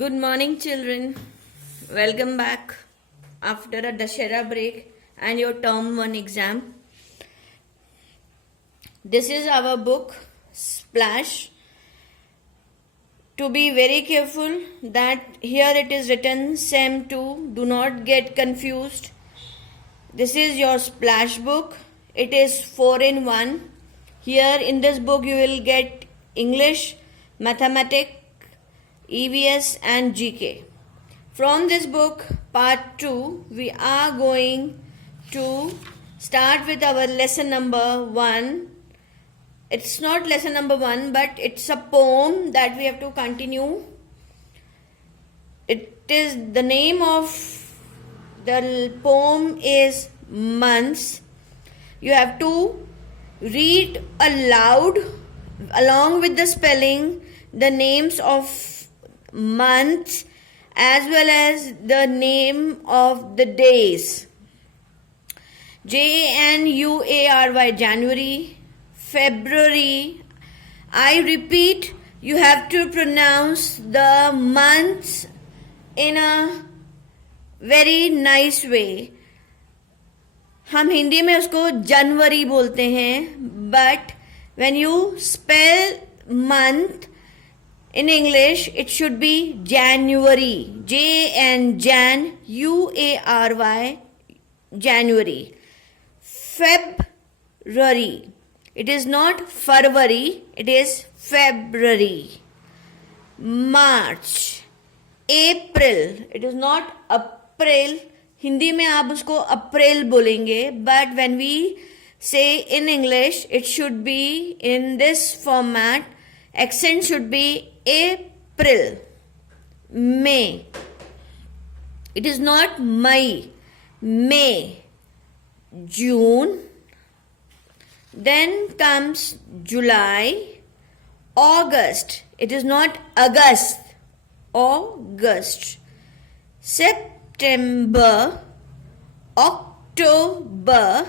Good morning, children. Welcome back after a Dashera break and your term 1 exam. This is our book, Splash. To be very careful that here it is written SEM 2. Do not get confused. This is your Splash book. It is 4 in 1. Here in this book you will get English, Mathematics, EVS and GK. From this book, part 2, we are going to start with our lesson number 1. It's not lesson number 1, but it's a poem that we have to continue. It is the name of the poem is Months. You have to read aloud along with the spelling the names of months as well as the name of the days. January, January, February. I repeat, you have to pronounce the months in a very nice way. हम हिंदी में उसको जनवरी बोलते हैं, but when you spell month in English, it should be January. J and Jan, U-A-R-Y, January. February. It is not February, it is February. March. April. It is not April. Hindi में आप उसको अप्रैल बोलेंगे, but when we say in English, it should be in this format. Accent should be April. May. It is not May. May. June. Then comes July. August. It is not August. August. September. October.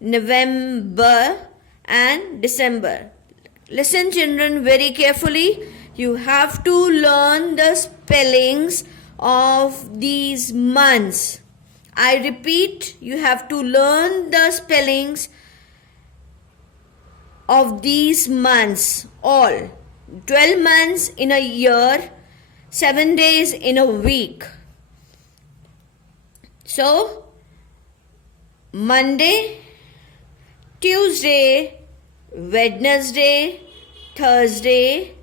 November and December. Listen, children, very carefully. You have to learn the spellings of these months. I repeat, you have to learn the spellings of these months. All 12 months in a year, 7 days in a week. So, Monday, Tuesday, Wednesday, Thursday,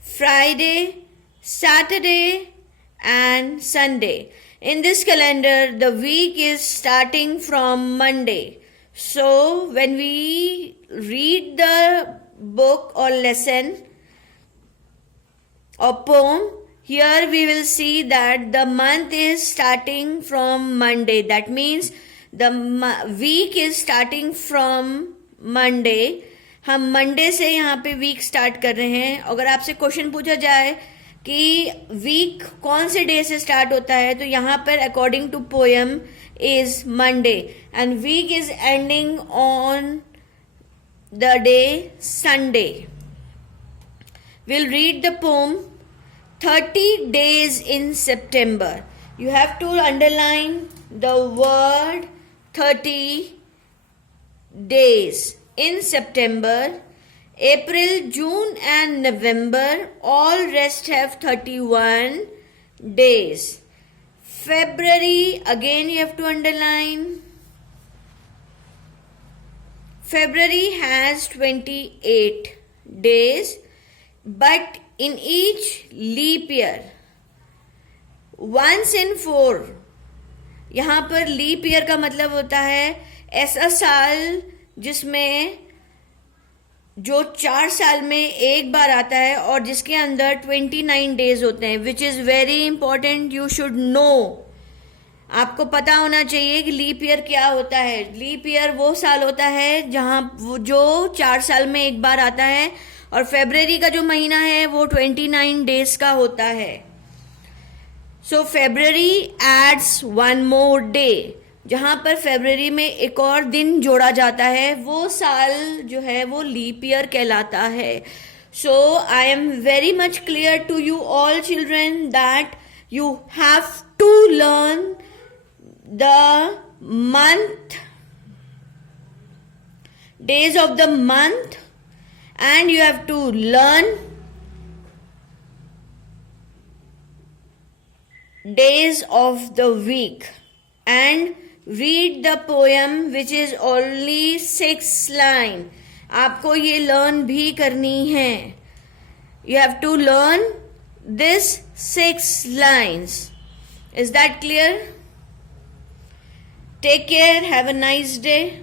Friday, Saturday and Sunday. In this calendar, the week is starting from Monday. So, when we read the book or lesson or poem, here we will see that the month is starting from Monday. That means the week is starting from Monday. हम Monday से यहाँ पे week start कर रहे हैं. अगर आपसे question पूछा जाए कि वीक कौन से डे से स्टार्ट होता है, तो यहाँ पर according to poem is Monday and week is ending on the day Sunday. Will read the poem. 30 days in September. You have to underline the word 30 days. In September, April, June and November, all rest have 31 days. February, again you have to underline. February has 28 days, but in each leap year, once in 4, यहाँ पर leap year का मतलब होता है ऐसा साल जिसमें जो 4 साल में एक बार आता है और जिसके अंदर 29 डेज होते हैं, which is very important. You should know. आपको पता होना चाहिए कि लीप ईयर क्या होता है. लीप ईयर वो साल होता है जहाँ जो 4 साल में एक बार आता है, और फरवरी का जो महीना है वो 29 डेज का होता है. सो फरवरी एड्स 1 more day. जहाँ पर फरवरी में एक और दिन जोड़ा जाता है, वो साल जो है वो लीप ईयर कहलाता है. So I am very much clear to you all children that you have to learn the month, days of the month, and you have to learn days of the week and read the poem which is only 6 line. आपको ये learn भी करनी है. You have to learn this 6 lines. Is that clear? Take care. Have a nice day.